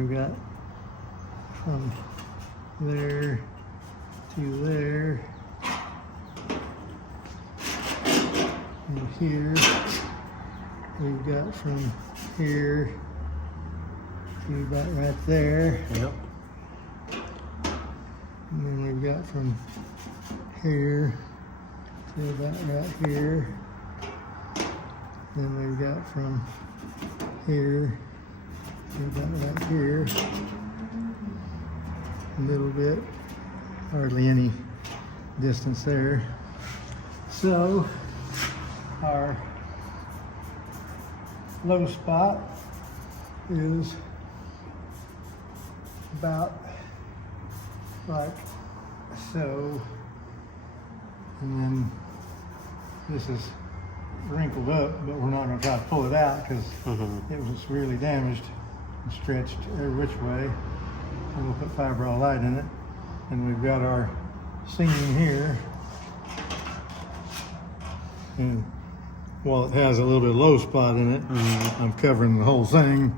We've got from there to there and here. We've got from here to about right there. Yep. And then we've got from here to about right here. Then we've got from here to about right here. A little bit, hardly any distance there. So our low spot is about like so, and then this is wrinkled up, but we're not going to try to pull it out because it was severely damaged and stretched every which way. And we'll put fiberall light in it, and we've got our seam here, and while it has a little bit of low spot in it, I'm covering the whole thing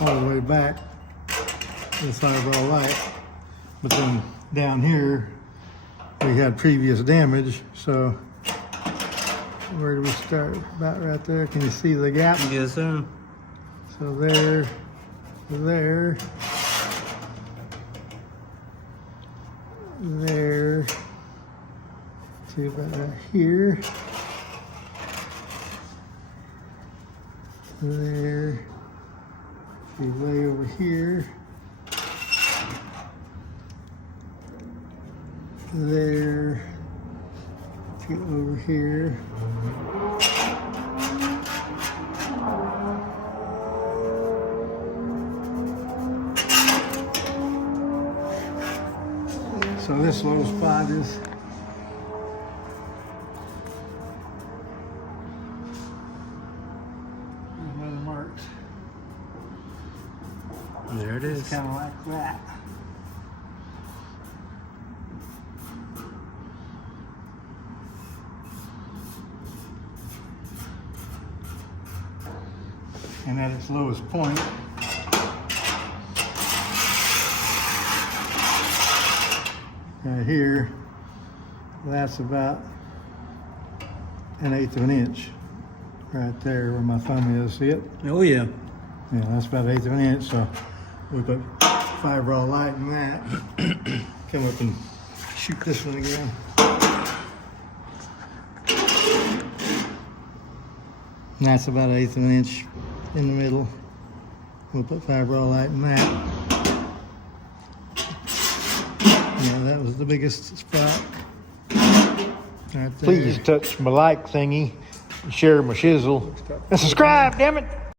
all the way back with fiberall light. But then down here we had previous damage, so where do we start? About right there. Can you see the gap? Yes, sir. So there, there, there, to about right here, there, to way over here, there, to over here. So this low spot is where the marks. There it is. Kind of like that. And at its lowest point, right here, that's about 1/8 of an inch right there where my thumb is. See it? Oh yeah. Yeah, that's about 1/8 of an inch. So we put fiberall light in that. Come up and shoot this one again. And that's about 1/8 of an inch in the middle. We'll put fiberall light in that. Yeah, that was the biggest spot. Right there. Please touch my like thingy, share my shizzle, and subscribe, damn it!